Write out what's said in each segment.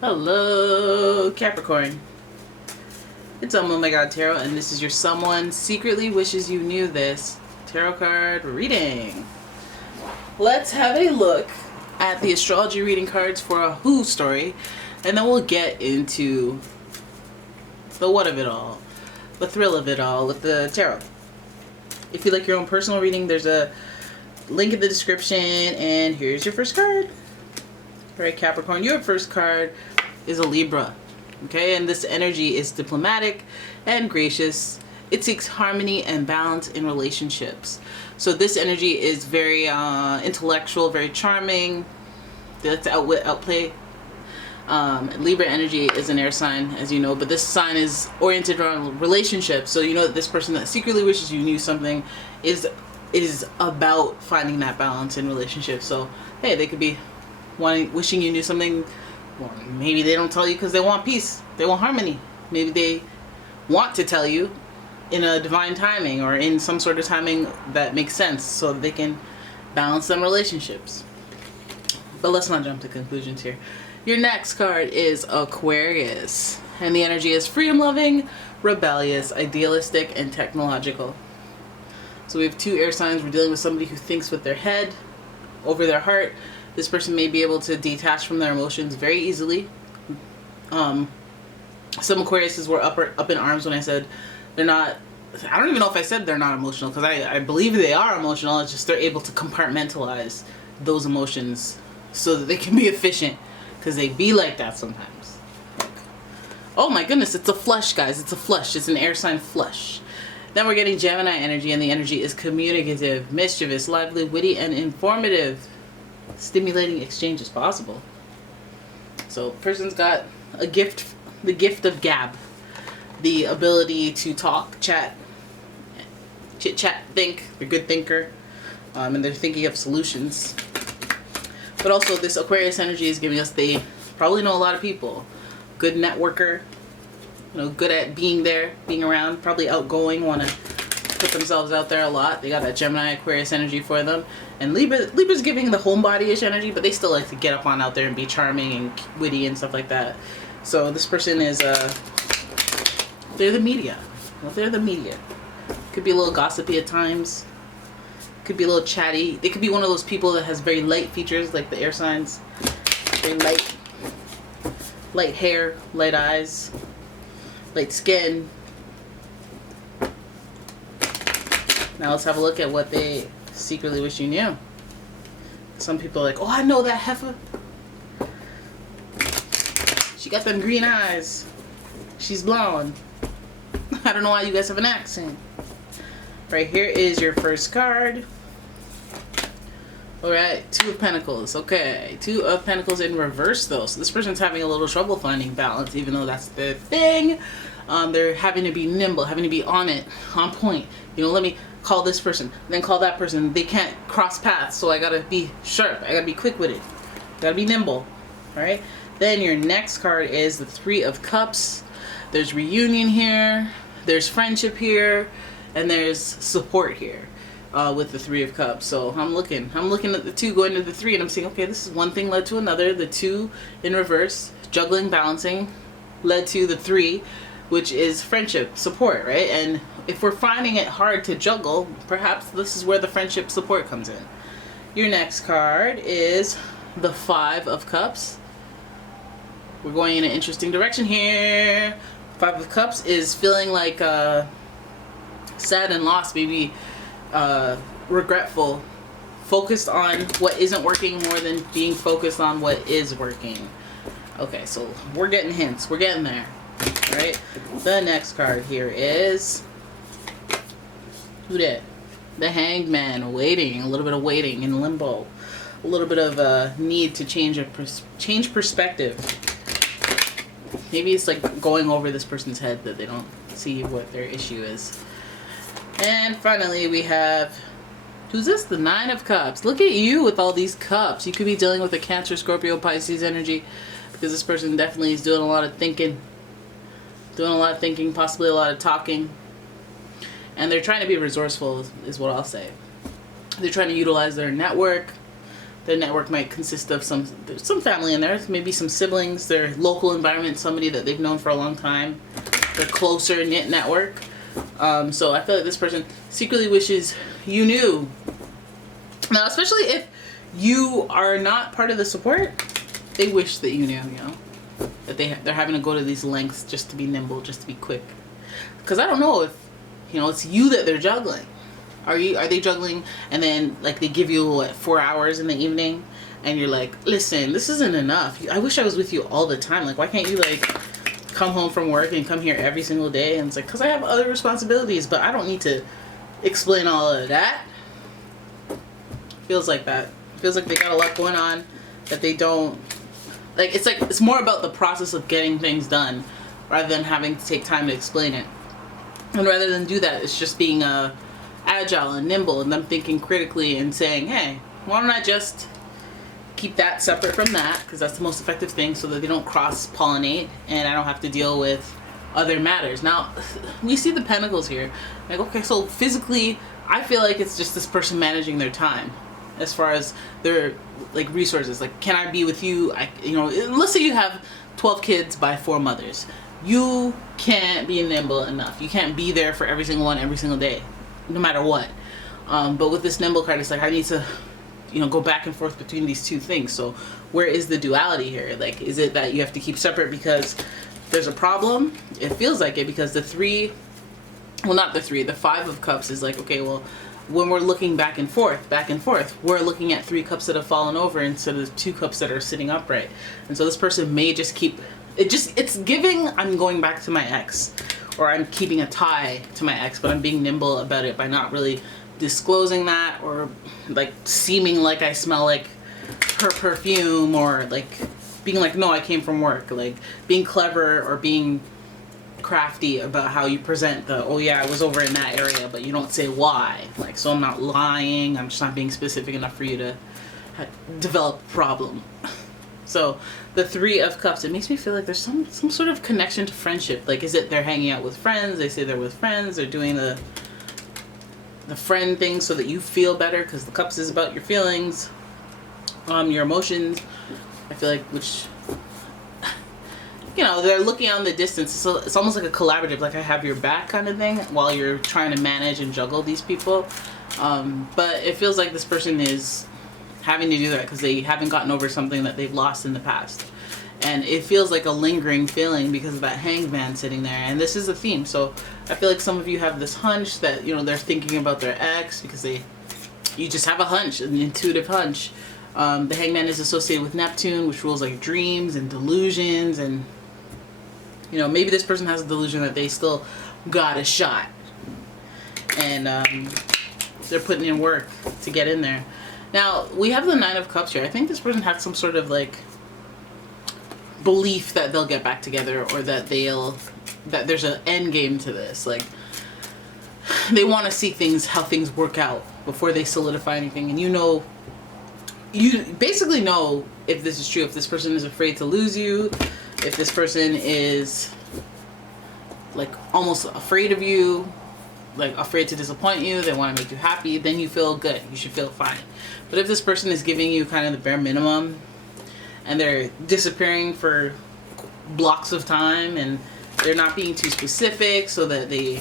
Hello, Capricorn. It's umomgtarot, and this is your someone secretly wishes you knew this tarot card reading. Let's have a look at the astrology reading cards for a who story, and then we'll get into the what of it all, the thrill of it all with the tarot. If you like your own personal reading, there's a link in the description, and here's your first card. All right, Capricorn, your first card is a Libra. Okay, and this energy is diplomatic and gracious. It seeks harmony and balance in relationships. So this energy is very intellectual, very charming. That's outwit, outplay. Libra energy is an air sign, as you know, but this sign is oriented around relationships. So you know that this person that secretly wishes you knew something is about finding that balance in relationships. So hey, they could be wishing you knew something. Well, maybe they don't tell you because they want peace, they want harmony. Maybe they want to tell you in a divine timing or in some sort of timing that makes sense so that they can balance some relationships. But let's not jump to conclusions here. Your next card is Aquarius, and the energy is freedom loving, rebellious, idealistic, and technological. So we have two air signs. We're dealing with somebody who thinks with their head over their heart. This person may be able to detach from their emotions very easily. Some Aquariuses were up in arms when I said they're not. I don't even know if I said they're not emotional, because I believe they are emotional. It's just they're able to compartmentalize those emotions so that they can be efficient, because they be like that sometimes. Oh my goodness, it's a flush, guys. It's a flush. It's an air sign flush. Then we're getting Gemini energy, and the energy is communicative, mischievous, lively, witty, and informative. Stimulating exchange is possible. So person's got a gift, the gift of gab, the ability to talk, chat, chit chat, think. They're a good thinker, and they're thinking of solutions. But also this Aquarius energy is giving us, they probably know a lot of people, good networker, you know, good at being there, being around, probably outgoing, want to put themselves out there a lot. They got that Gemini Aquarius energy for them. And Libra's giving the homebody-ish energy, but they still like to get up on out there and be charming and witty and stuff like that. So this person is they're the media. Well, they're the media. Could be a little gossipy at times. Could be a little chatty. They could be one of those people that has very light features, like the air signs. Very light hair, light eyes, light skin. Now let's have a look at what they secretly wish you knew. Some people are like, oh, I know that heifer. She got them green eyes. She's blonde. I don't know why you guys have an accent. Right, here is your first card. Alright, Two of Pentacles. Okay, Two of Pentacles in reverse though. So this person's having a little trouble finding balance, even though that's the thing. They're having to be nimble, having to be on it, on point. You know, let me call this person, then call that person. They can't cross paths, so I gotta be sharp. I gotta be quick-witted. Gotta be nimble. Alright? Then your next card is the Three of Cups. There's reunion here. There's friendship here. And there's support here with the Three of Cups. So I'm looking at the two going to the three, and I'm saying, okay, this is one thing led to another. The two in reverse, juggling, balancing, led to the three, which is friendship, support, right? And if we're finding it hard to juggle, perhaps this is where the friendship support comes in. Your next card is the Five of Cups. We're going in an interesting direction here. Five of Cups is feeling like sad and lost, maybe regretful, focused on what isn't working more than being focused on what is working. Okay, so we're getting hints. We're getting there. Right? The next card here is who that? The Hanged Man, waiting, a little bit of waiting in limbo, a little bit of a need to change perspective. Maybe it's like going over this person's head that they don't see what their issue is. And finally, we have, who's this? The Nine of Cups. Look at you with all these cups. You could be dealing with a Cancer, Scorpio, Pisces energy, because this person definitely is doing a lot of thinking. Possibly a lot of talking. And they're trying to be resourceful, is what I'll say. They're trying to utilize their network, Their network might consist of some family in there, maybe some siblings, their local environment, somebody that they've known for a long time, their closer knit network. So I feel like this person secretly wishes you knew. Now, especially if you are not part of the support, they wish that you knew, that they're having to go to these lengths just to be nimble, just to be quick. Because I don't know if, it's you that they're juggling. Are they juggling and then like they give you 4 hours in the evening and you're like, listen, this isn't enough. I wish I was with you all the time. Like, why can't you like come home from work and come here every single day? And it's like, because I have other responsibilities, but I don't need to explain all of that. Feels like that. Feels like they got a lot going on that they don't like. It's more about the process of getting things done rather than having to take time to explain it. And rather than do that, it's just being agile and nimble and them thinking critically and saying, hey, why don't I just keep that separate from that, because that's the most effective thing, so that they don't cross-pollinate and I don't have to deal with other matters. Now, we see the pentacles here. Like, okay, so physically, I feel like it's just this person managing their time as far as their like resources. Like, can I be with you? Let's say you have 12 kids by 4 mothers. You can't be nimble enough. You can't be there for every single one every single day, no matter what. But with this nimble card, it's like I need to, go back and forth between these two things. So where is the duality here? Like, is it that you have to keep separate because there's a problem? It feels like it, because the 5 of cups is like, okay, well, when we're looking back and forth, we're looking at 3 cups that have fallen over instead of 2 cups that are sitting upright. And so this person may just keep, it's giving, I'm going back to my ex, or I'm keeping a tie to my ex, but I'm being nimble about it by not really disclosing that, or like seeming like I smell like her perfume, or like being like, no, I came from work, like being clever or being crafty about how you present oh yeah, I was over in that area, but you don't say why. Like, so I'm not lying, I'm just not being specific enough for you to develop a problem. So the 3 of cups, it makes me feel like there's some sort of connection to friendship. Like, is it they're hanging out with friends? They say they're with friends. They're doing the friend thing so that you feel better, because the cups is about your feelings, your emotions. I feel like, which, they're looking out in the distance. So it's almost like a collaborative, like I have your back kind of thing while you're trying to manage and juggle these people. But it feels like this person is having to do that because they haven't gotten over something that they've lost in the past. And it feels like a lingering feeling because of that hanged man sitting there. And this is a theme. So I feel like some of you have this hunch that, they're thinking about their ex because you just have a hunch, an intuitive hunch. The hanged man is associated with Neptune, which rules like dreams and delusions. And, maybe this person has a delusion that they still got a shot. And they're putting in work to get in there. Now, we have the 9 of Cups here. I think this person had some sort of like belief that they'll get back together, or that there's an end game to this. Like, they want to see how things work out before they solidify anything. And you basically know if this is true, if this person is afraid to lose you, if this person is like almost afraid of you, like afraid to disappoint you, they want to make you happy, then you feel good. You should feel fine. But if this person is giving you kind of the bare minimum, and they're disappearing for blocks of time, and they're not being too specific so that they,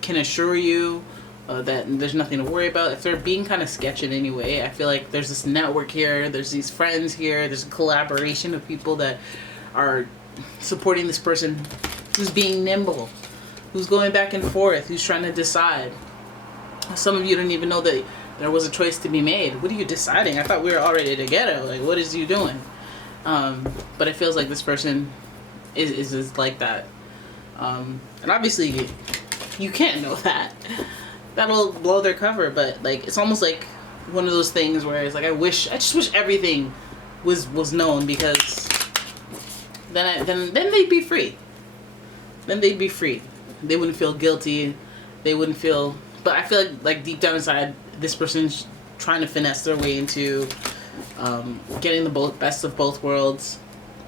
can assure you that there's nothing to worry about. If they're being kind of sketchy in any way, I feel like there's this network here, there's these friends here, there's a collaboration of people that are supporting this person who's being nimble, who's going back and forth, who's trying to decide. Some of you don't even know that there was a choice to be made. What are you deciding? I thought we were already together. Like, what is you doing? But it feels like this person is like that. And obviously, you can't know that. That'll blow their cover. But like, it's almost like one of those things where it's like, I just wish everything was known, because then they'd be free. Then they'd be free. They wouldn't feel guilty. They wouldn't feel. But I feel like deep down inside, this person's trying to finesse their way into getting the best of both worlds.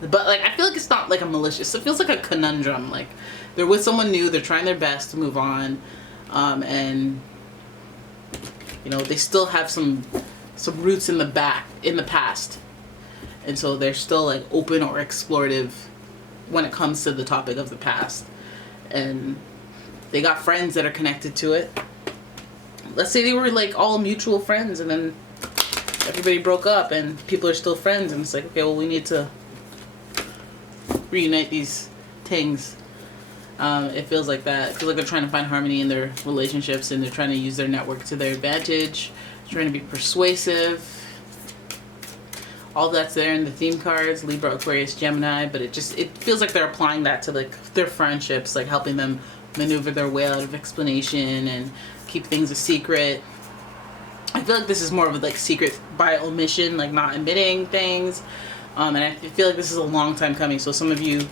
But like, I feel like it's not like a malicious. It feels like a conundrum. Like, they're with someone new. They're trying their best to move on, and they still have some some roots in the past, and so they're still like open or explorative when it comes to the topic of the past, and they got friends that are connected to it. Let's say they were like all mutual friends, and then everybody broke up and people are still friends, and it's like, okay, well, we need to reunite these things. It feels like that. It feels like they're trying to find harmony in their relationships, and they're trying to use their network to their advantage, trying to be persuasive. All that's there in the theme cards, Libra, Aquarius, Gemini, but it feels like they're applying that to like their friendships, like helping them maneuver their way out of explanation and keep things a secret. I feel like this is more of a like secret by omission, like not admitting things. And I feel like this is a long time coming. So some of you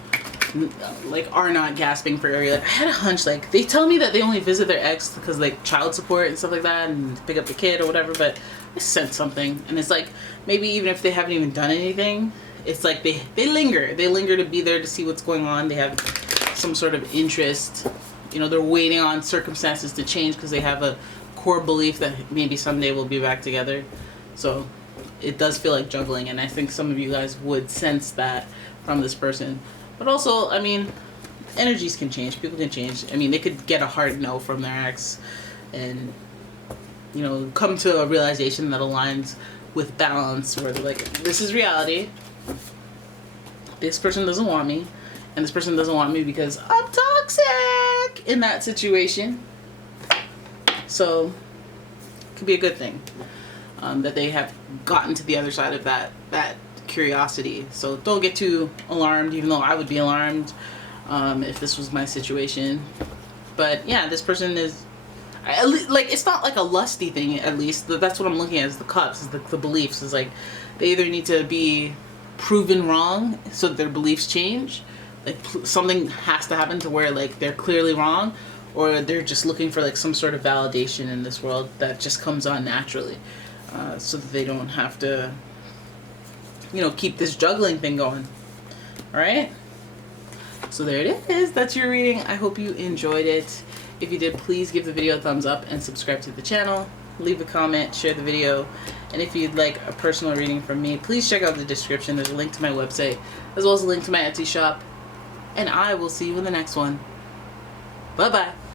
like are not gasping for air. Like, I had a hunch, like they tell me that they only visit their ex because like child support and stuff like that, and pick up the kid or whatever, but I sense something, and it's like maybe even if they haven't even done anything, it's like they linger to be there to see what's going on. They have some sort of interest, you know, they're waiting on circumstances to change because they have a core belief that maybe someday we'll be back together. So it does feel like juggling, and I think some of you guys would sense that from this person. But also, I mean, energies can change, people can change. I mean, they could get a hard no from their ex and, you know, come to a realization that aligns with balance, where they're like, this is reality, this person doesn't want me, and this person doesn't want me because I'm toxic in that situation. So it could be a good thing that they have gotten to the other side of that curiosity. So don't get too alarmed, even though I would be alarmed if this was my situation. But yeah, this person is like, it's not like a lusty thing, at least that's what I'm looking at, is the cups, is the beliefs, is like they either need to be proven wrong so that their beliefs change, like something has to happen to where like they're clearly wrong, or they're just looking for like some sort of validation in this world that just comes on naturally, so that they don't have to, you know, keep this juggling thing going. All right, so there it is. That's your reading. I hope you enjoyed it. If you did, please give the video a thumbs up and subscribe to the channel. Leave a comment, share the video, and if you'd like a personal reading from me, please check out the description. There's a link to my website as well as a link to my Etsy shop, and I will see you in the next one. Bye bye.